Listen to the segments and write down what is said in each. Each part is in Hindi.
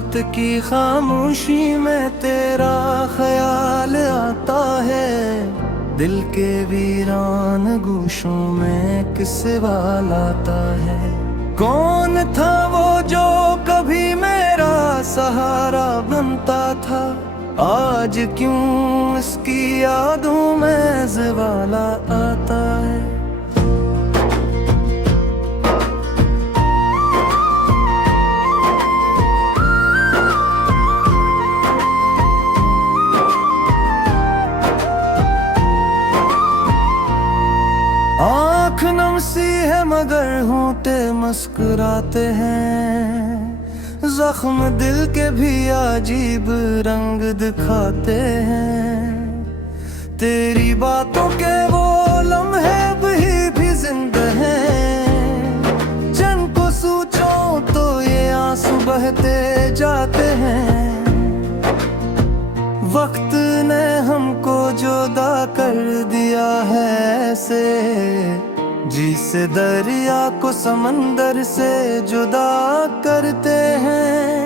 रात की खामोशी में तेरा ख्याल आता है। दिल के वीरान गूशों में किस सवाल आता है। कौन था वो जो कभी मेरा सहारा बनता था, आज क्यों इसकी यादों में ज़वाला आता है। आँख नम सी है मगर होंठे मुस्कुराते हैं। जख्म दिल के भी अजीब रंग दिखाते हैं। तेरी बातों के वो लम्हे भी जिंदा हैं। जिनको सोचो तो ये आंसू बहते जाते हैं। वक्त ने हमको जुदा कर दिया है ऐसे, जिसे दरिया को समंदर से जुदा करते हैं।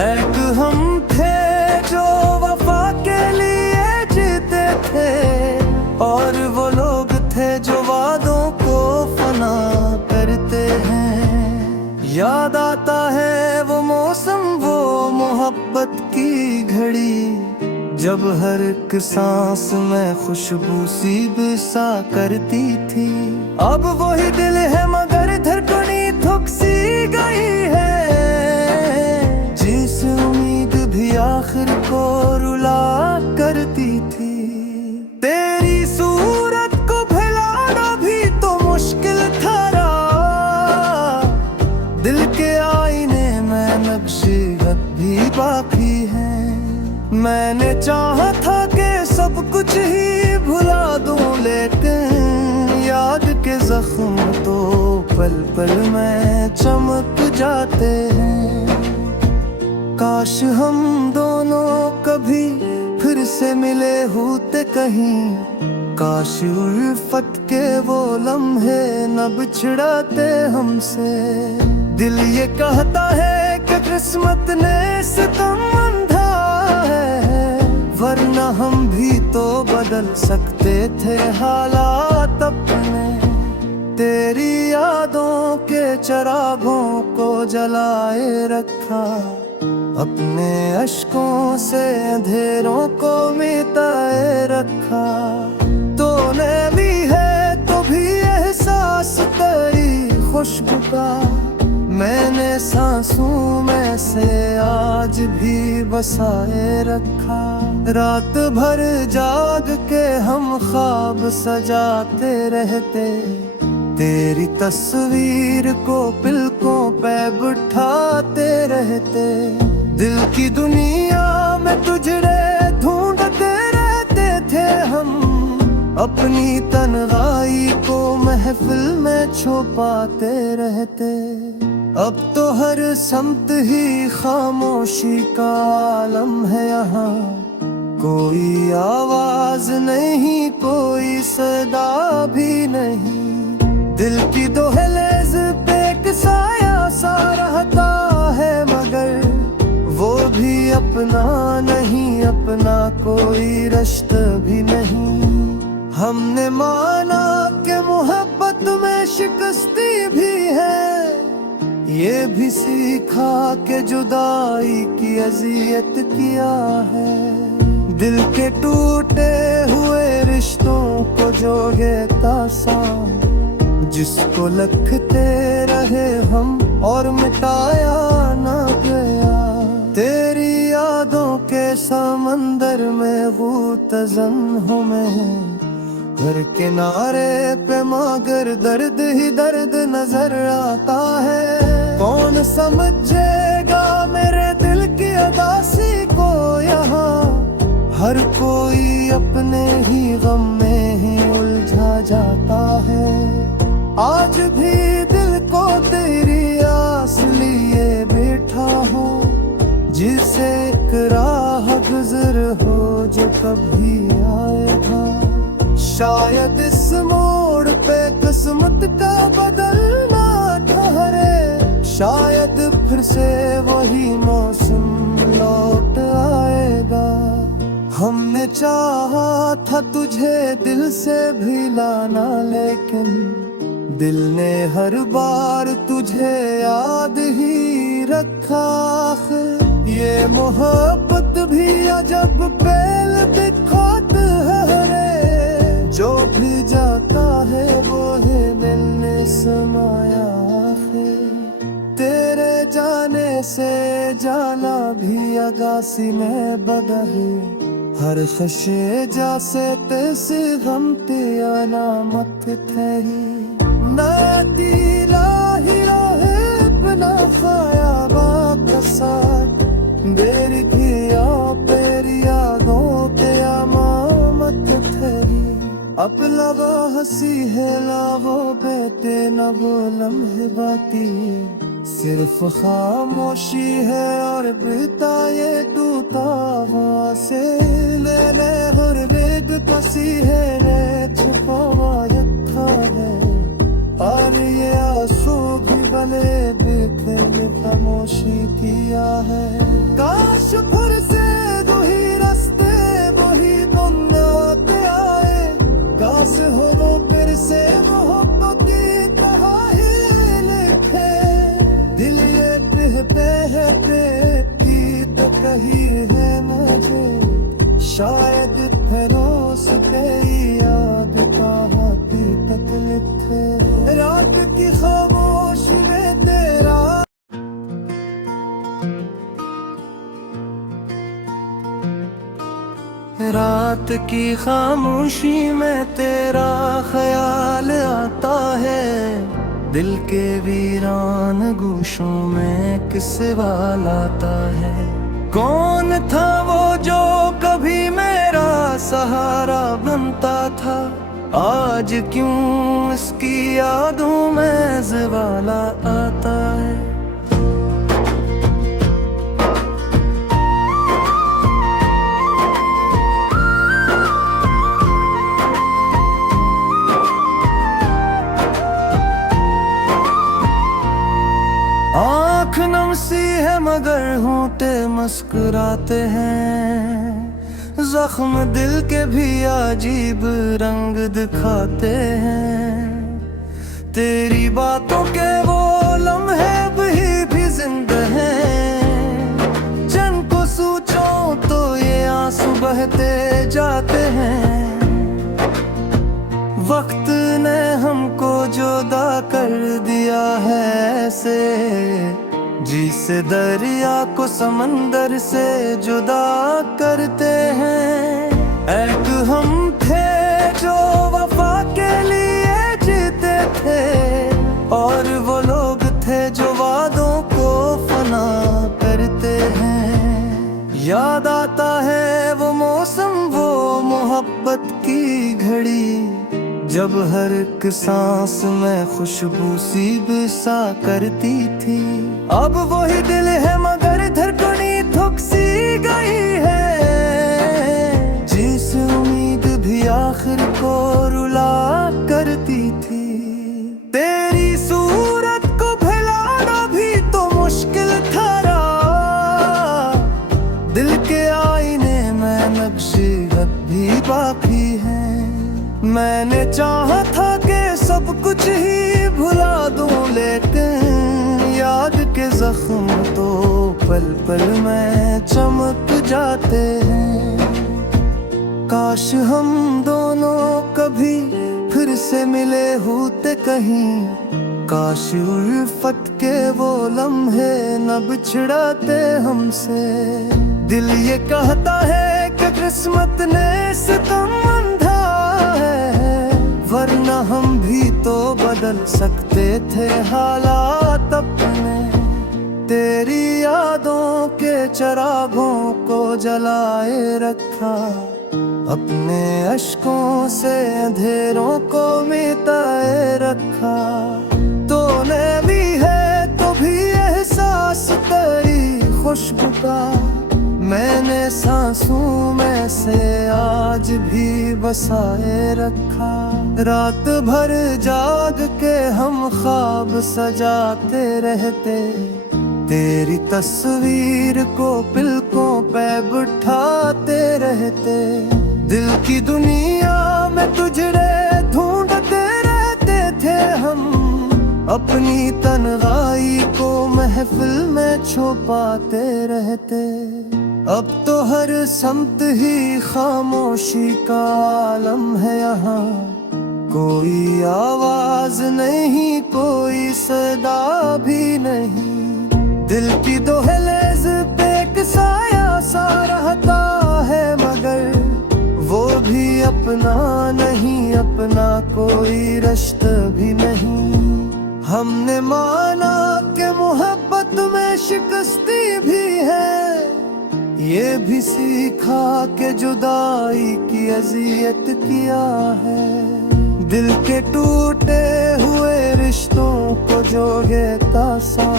एक हम थे जो वफा के लिए जीते थे, और वो लोग थे जो वादों को फना करते हैं। याद आता है वो मौसम, वो मोहब्बत की घड़ी, जब हर एक सांस में खुशबू सी बसा करती थी। अब वही दिल है मगर धड़कनी थक सी गई है। जिस उम्मीद भी आखिर को रुला करती थी। तेरी सूरत को भुलाना भी तो मुश्किल था। दिल के आईने में नक्शेहत भी बाकी है। मैंने चाहा था कि सब कुछ ही भुला दूं, लेकिन याद के जख्म तो पल पल में चमक जाते हैं। काश हम दोनों कभी फिर से मिले होते कहीं। काश उल्फत के वो लम्हे न बिछड़ाते हमसे। दिल ये कहता है कि किस्मत ने सितम अंधा है, वरना हम भी तो बदल सकते थे हालात अपने। तेरी यादों के चरागों को जलाए रखा, अपने अश्कों से अंधेरों को मिटाए रखा। तूने भी है तो भी एहसास तेरी खुशबू का, मैंने सांसों में से आज भी बसाए रखा। रात भर जाग के हम ख्वाब सजाते रहते, तेरी तस्वीर को पलकों पे बिठाते रहते। दिल की दुनिया में तुझे ढूंढते रहते थे हम, अपनी तन्हाई को महफिल में छुपाते रहते। अब तो हर समत ही खामोशी का आलम है यहाँ। कोई आवाज नहीं, कोई सदा भी नहीं। दिल की दहलीज पे एक साया सा रहता है, मगर वो भी अपना नहीं, अपना कोई रिश्ता भी नहीं। हमने माना कि मोहब्बत में शिकस्ती भी है, ये भी सीखा कि जुदाई की अजियत क्या है। दिल के टूटे हुए रिश्तों को जोड़ता सा, जिसको लिखते रहे हम और मिटाया ना गया। तेरी यादों के समंदर में गुतज़न हूँ मैं, घर किनारे पे मगर दर्द ही दर्द नजर आता है। कौन समझेगा मेरे दिल की अदासी को यहाँ, हर कोई अपने ही गम में ही उलझा जाता है। आज भी दिल को तेरी आस लिए बैठा हूँ, जिसे एक राह गुजर हो जो कभी आएगा। शायद इस मोड़ पे किस्मत का बदलना ठहरे, शायद फिर से वही मौसम मैंने चाहा था तुझे दिल से भी लाना, लेकिन दिल ने हर बार तुझे याद ही रखा। ये मोहब्बत भी अजब पेल दिखात है रे, जो भी जाता है वो है दिल ने समाया है। तेरे जाने से जाना भी अगासी में बदा है, हर खशे जासे तेसे हम ते अलामत थे ही। नाती लाही रहे अपना खाया बाकसात, बेरी किया पेरी यादों के अमामत थे ही। अब लबा हंसी है लावो बेटे न वो लम्हे बाकी, सिर्फ खामोशी है और बिताए टूटा हुआ से। लेने हर रेग कसी है ने छुपावा यथा है, और ये आंसू भी भले बिखरे में खामोशी किया है। काश फिर से दो ही रास्ते वही बनाते आए, काश हो वो फिर से मोहब्बत की तरह ही लिखे। दिल ये बहते की तो कही है मुझे, शायद फरोस के याद का हकीकत लिखे। रात की खामोशी में तेरा, रात की खामोशी में तेरा ख्याल आता है। दिल के वीरान गोशों में किस सवाल आता है। कौन था वो जो कभी मेरा सहारा बनता था, आज क्यों इसकी यादों में ज़वाला आता है। आँख नम सी है मगर होंठे मुस्कुराते हैं, जख्म दिल के भी अजीब रंग दिखाते हैं। तेरी बातों के वो लम्हे भी जिंदा हैं, जिनको सोचो तो ये आंसू बहते जाते हैं। वक्त ने हमको जुदा कर दिया है ऐसे, जिसे दरिया को समंदर से जुदा करते हैं। एक हम थे जो वफा के लिए जीते थे, और वो लोग थे जो वादों को फना करते हैं। याद आता है वो मौसम, वो मोहब्बत की घड़ी, जब हर एक सांस में खुशबू सी बिसा करती थी। अब वही दिल है मगर धड़कनी थक सी गई है, जिस उम्मीद भी आखिर को रुला करती थी। तेरी सूरत को भुलाना भी तो मुश्किल था, दिल के आईने में नक्शेहत भी बाकी है। मैंने चाहा था कि सब कुछ ही भुला दूं, लेकिन याद के जख्म तो पल पल में चमक जाते हैं। काश हम दोनों कभी फिर से मिले होते कहीं, काश उल्फत के वो लम्हे न बिछड़ाते हमसे। दिल ये कहता है कि किस्मत ने सितम अंधा है, वरना हम भी तो बदल सकते थे हालात अपने। तेरी यादों के चरागों को जलाए रखा, अपने अश्कों से अंधेरों को मिटाए रखा। तूने भी है तो भी एहसास तेरी खुशबू का, मैंने सांसों में से आज भी बसाए रखा। रात भर जाग के हम ख्वाब सजाते रहते, तेरी तस्वीर को पलकों पे बिठाते रहते, दिल की दुनिया में तुझे ढूंढते रहते थे हम। अपनी तन्हाई को महफिल में छुपाते रहते। अब तो हर समत ही खामोशी का आलम है यहाँ, कोई आवाज नहीं, कोई सदा भी नहीं। दिल की दहलीज पे एक साया सा रहता है, मगर वो भी अपना नहीं, अपना कोई रिश्ता भी नहीं। हमने माना कि मोहब्बत में शिकस्ती भी है, ये भी सीखा कि जुदाई की अजियत किया है। दिल के टूटे हुए रिश्तों को जोड़ता सा,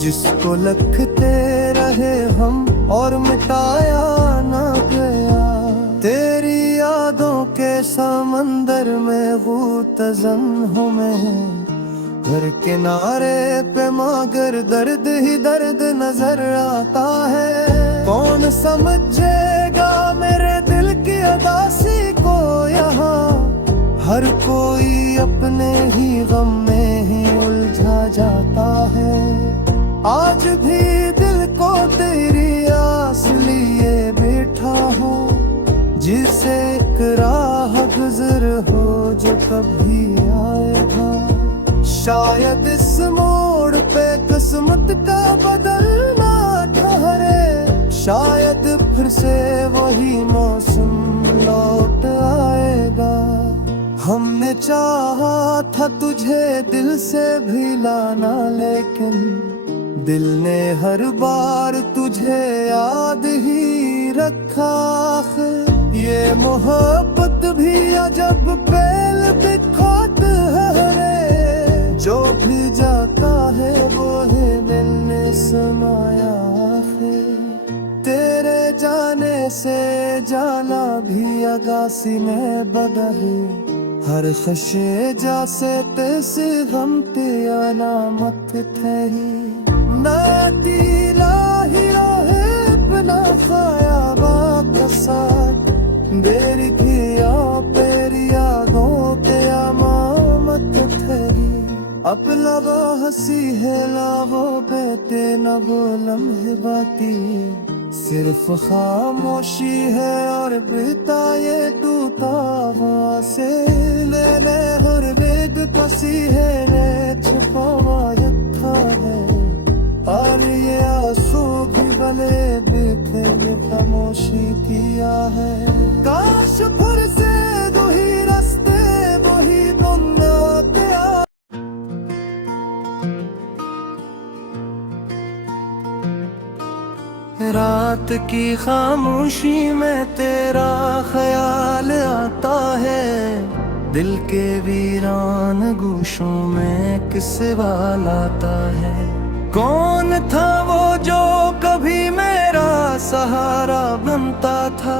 जिसको लखते रहे हम और मिटाया ना गया। तेरी यादों के समंदर में गुतज़न हूँ मैं, घर किनारे पे मगर दर्द ही दर्द नजर आता है। कौन समझेगा मेरे दिल की अदासी को यहाँ, हर कोई अपने ही गम में ही उलझा जाता है। आज भी दिल को तेरी आस लिए बैठा हो, जिसे एक राह गुजर हो जो कभी आएगा। शायद इस मोड़ पे किस्मत का बदलना ठहरे, शायद फिर से वही मौसम लौट आएगा। हमने चाहा था तुझे दिल से भी लाना, लेकिन दिल ने हर बार तुझे याद ही रखा। ये मोहब्बत भी अजब पेल बिखोट है, जो भी जाता है वो है दिल ने समाया है। तेरे जाने से जाना भी अगासी में बदले, हर खशे जासे तेसे गम ते अलामत थे ही। नाती लाही है अपना खाया बाकसार, बेरी किया पेरी यादों के अमामत थे ही। अब लबो हंसी है लावो बेटे न बोलम है बाती, सिर्फ खामोशी है और बिताए टूटा से। ले हर वेद कसी है ने छुपावा यथा है, और ये आंसू भी भले बिखेरे खामोशी किया है। काश फिर से दो ही रास्ते वही दुनिया के रात की खामोशी में तेरा ख्याल आता है, दिल के वीरान गोशों में किस वाला आता है। कौन था वो जो कभी मेरा सहारा बनता था,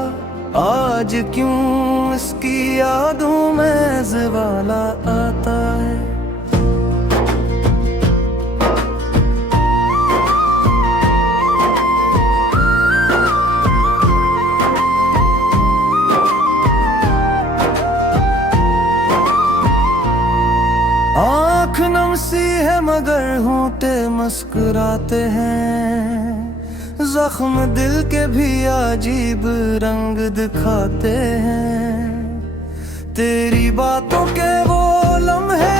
आज क्यों इसकी यादों में ज़वाला आता है। आँख नम सी है मगर होंठे मुस्कुराते हैं, जख्म दिल के भी अजीब रंग दिखाते हैं। तेरी बातों के वो लम्हे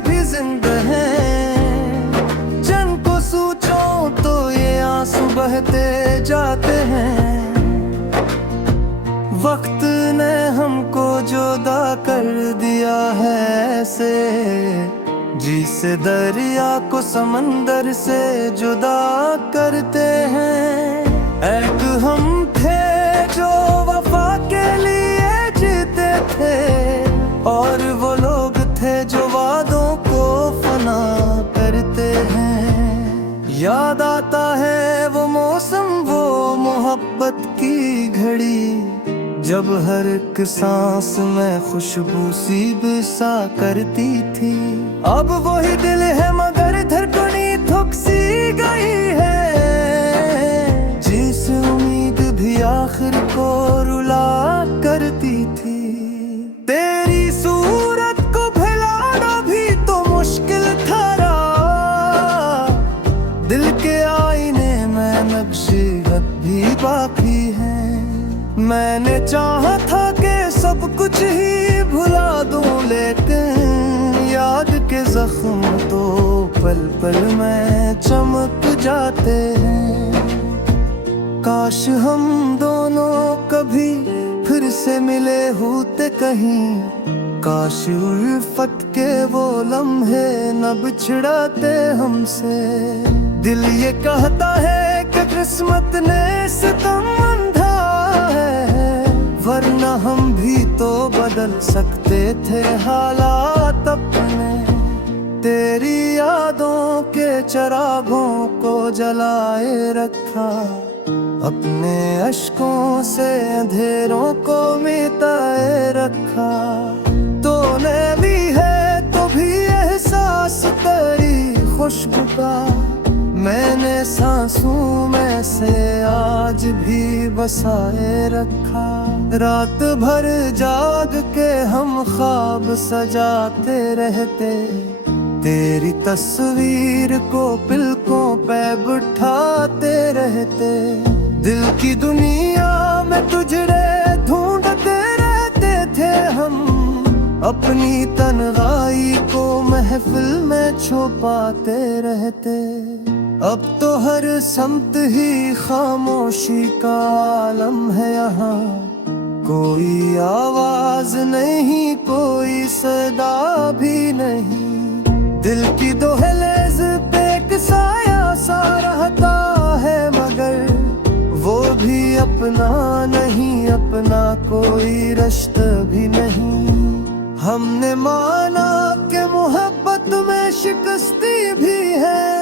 भी जिंदा हैं, जिनको सोचो तो ये आंसू बहते जाते हैं। वक्त ने हमको जुदा कर दिया है ऐसे, जिसे दरिया को समंदर से जुदा करते हैं। एक हम थे जो वफा के लिए जीते थे, और वो लोग थे जो वादों को फना करते हैं। याद आता है वो मौसम, वो मोहब्बत की घड़ी, जब हर एक सांस में खुशबू सी बिसा करती थी। अब वही दिल है मगर धड़कनी थुक सी मैंने चाहा था कि सब कुछ ही भुला दूं, लेकिन याद के जख्म तो पल पल में चमक जाते हैं। काश हम दोनों कभी फिर से मिले होते कहीं, काश उल्फत के वो लम्हे न बिछड़ाते हमसे। दिल ये कहता है कि किस्मत ने सितम अंधा है, वरना हम भी तो बदल सकते थे हालात अपने। तेरी यादों के चिरागों को जलाए रखा, अपने अश्कों से अंधेरों को मिटाए रखा। तूने भी है तो भी एहसास तेरी खुशबू का, मैंने सांसों में से आज भी बसाए रखा। रात भर जाग के हम ख्वाब सजाते रहते, तेरी तस्वीर को पिलकों पे बिठाते रहते। दिल की दुनिया में तुझे ढूंढते रहते थे हम, अपनी तन्हाई को महफिल में छुपाते रहते। अब तो हर समत ही खामोशी का आलम है यहाँ, कोई आवाज नहीं, कोई सदा भी नहीं। दिल की दहलीज पे एक साया सा रहता है, मगर वो भी अपना नहीं, अपना कोई रिश्ता भी नहीं। हमने माना कि मोहब्बत में शिकस्ती भी है,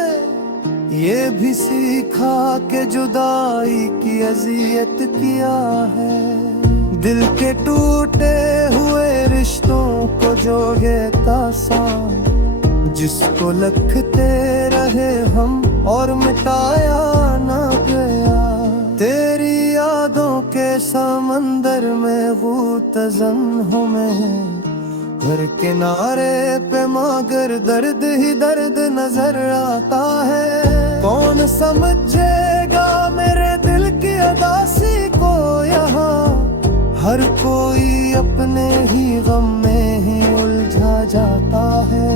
ये भी सीखा कि जुदाई की अजियत क्या है। दिल के टूटे हुए रिश्तों को जोड़ता सान, जिसको लिखते रहे हम और मिटाया ना गया। तेरी यादों के समंदर में गुतज़न हूँ मैं, हर किनारे पे मगर दर्द ही दर्द नजर आता है। कौन समझेगा मेरे दिल की अदासी को यहाँ, हर कोई अपने ही गम में ही उलझा जाता है।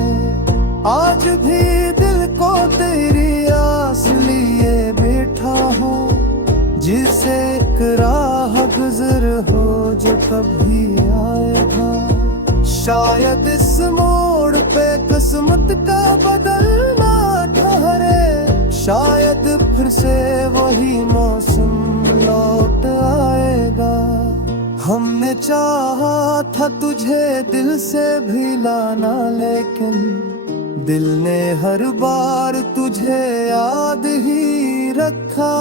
आज भी दिल को तेरी आस लिए बैठा हूँ, जिसे एक राह गुजर हो जो कभी आएगा। शायद इस मोड़ पे किस्मत का बदलना ठहरे, शायद फिर से वही मौसम लौट आएगा। हमने चाहा था तुझे दिल से भी लाना, लेकिन दिल ने हर बार तुझे याद ही रखा।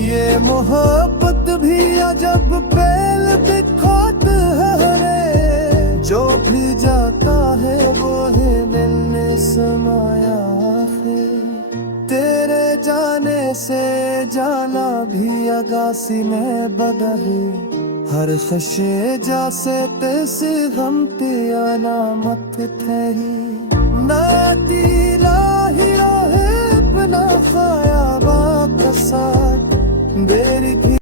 ये मोहब्बत भी अजब पेल दिखात है, जो भी जाता है वो है दिल ने समाया है। तेरे जाने से जाना भी अगासी में बदले, हर खशे जैसे तेसे हम तिया नामत थे ही। नाती लाही रहे अपना खाया बाका साथ बेरी की।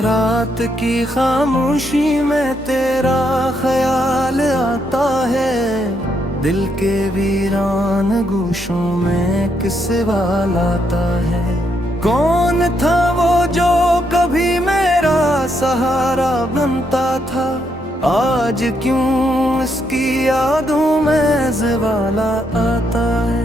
रात की खामोशी में तेरा ख्याल आता है, दिल के वीरान गोशों में किस सवाल आता है। कौन था वो जो कभी मेरा सहारा बनता था, आज क्यों इसकी यादों में ज़वाला आता है।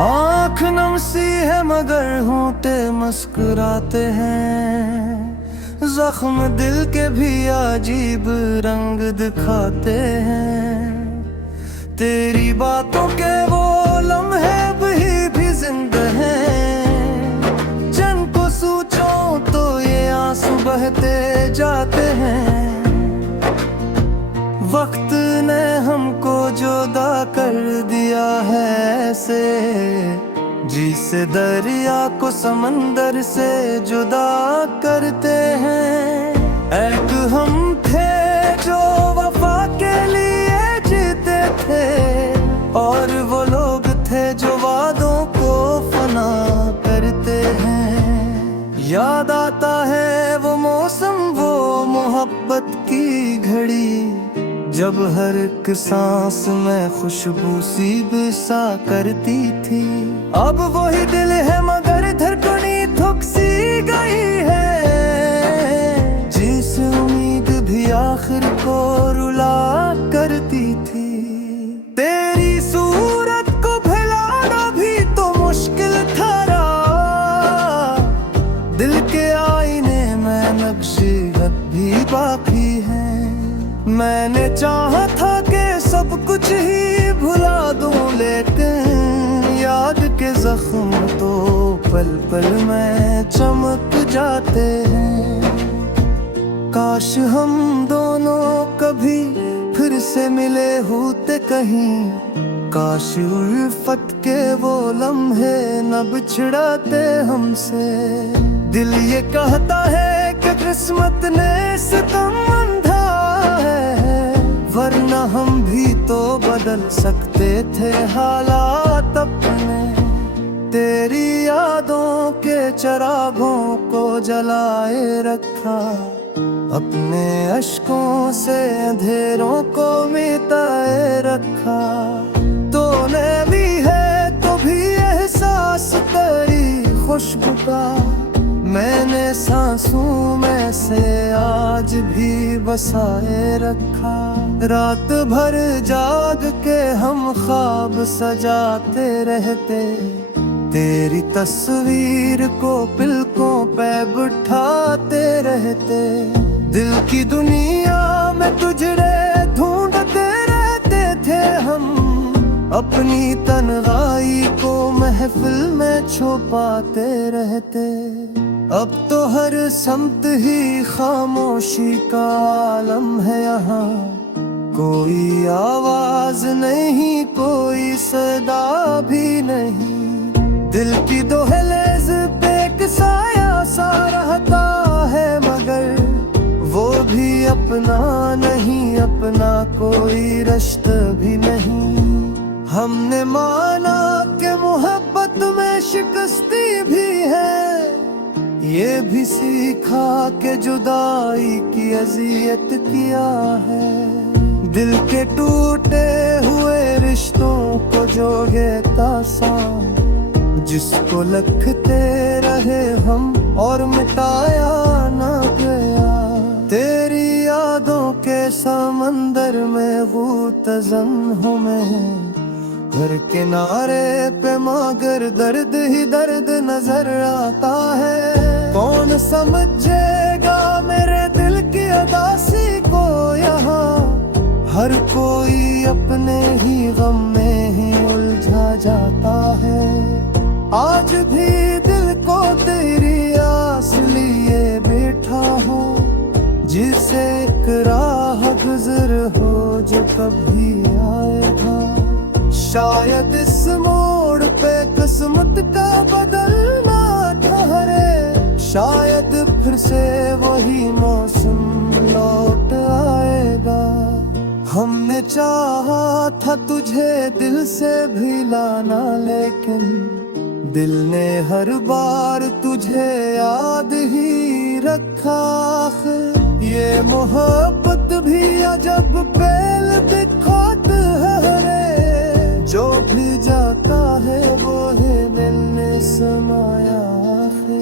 आँख नम सी है मगर होंठे मुस्कुराते हैं, जख्म दिल के भी अजीब रंग दिखाते हैं। तेरी बातों के वो लम्हे भी जिंदा हैं, जिनको सोचो तो ये आंसू बहते जाते हैं। वक्त ने हमको जुदा कर दिया है ऐसे, जिसे दरिया को समंदर से जुदा करते हैं। एक हम थे जो वफा के लिए जीते थे, और वो लोग थे जो वादों को फना करते हैं। याद आता है वो मौसम, वो मोहब्बत की घड़ी, जब हर एक सांस में खुशबू सी बिसा करती थी। अब वही दिल है मगर धड़कनी थक सी गई है, जिस उम्मीद भी आखिर को रुला करती थी। तेरी सूरत को भुलाना भी तो मुश्किल था, दिल के आईने में नक्शे भी बाकी है। मैंने चाहा था कि सब कुछ ही भुला दूं, लेकिन याद के जख्म तो पल पल में चमक जाते हैं। काश हम दोनों कभी फिर से मिले होते कहीं, काश उल्फत के वो लम्हे न बिछड़ाते हमसे। दिल ये कहता है कि किस्मत ने सितम अंधा है, वरना हम भी तो बदल सकते थे हालात अपने। तेरी यादों के चरागों को जलाए रखा, अपने अश्कों से अंधेरों को मिटाए रखा। तूने भी है तो भी एहसास तेरी खुशबू का, मैंने सांसों में से आज भी बसाए रखा। रात भर जाग के हम ख्वाब सजाते रहते, तेरी तस्वीर को पलकों पे बिठाते रहते। दिल की दुनिया में तुझे ढूंढते रहते थे हम, अपनी तन्हाई को महफिल में छुपाते रहते। अब तो हर समत ही खामोशी का आलम है यहाँ, कोई आवाज नहीं, कोई सदा भी नहीं। दिल की दहलीज पे एक साया सा रहता है, मगर वो भी अपना नहीं, अपना कोई रिश्ता भी नहीं। हमने माना कि मोहब्बत में शिकस्ती भी है, ये भी सीखा कि जुदाई की अजियत क्या है। दिल के टूटे हुए रिश्तों को जोड़ता सा, जिसको लिखते रहे हम और मिटाया ना गया। तेरी यादों के समंदर में गुतज़न हूँ मैं, हर किनारे पे मगर दर्द ही दर्द नजर आता है। कौन समझेगा मेरे दिल की अदासी को यहाँ, हर कोई अपने ही गम में ही उलझा जाता है। आज भी दिल को तेरी आस लिए बैठा हूँ, जिसे एक राह गुजर हो जो कभी आएगा। शायद इस मोड़ पे किस्मत का बदलना ठहरे, शायद फिर से वही मौसम लौट आएगा। हमने चाहा था तुझे दिल से भी लाना, लेकिन दिल ने हर बार तुझे याद ही रखा। ये मोहब्बत भी अजब पेल दिखात है, जो भी जाता है वो है मिलने समाया है।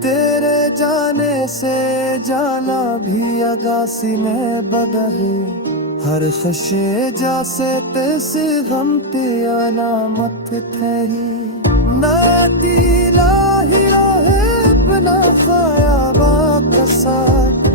तेरे जाने से जाना भी अगासी में बदले, हर खशे जैसे तेसे गम ते अलामत थे। नाती लाही रहे अपना खाया बाप साथ,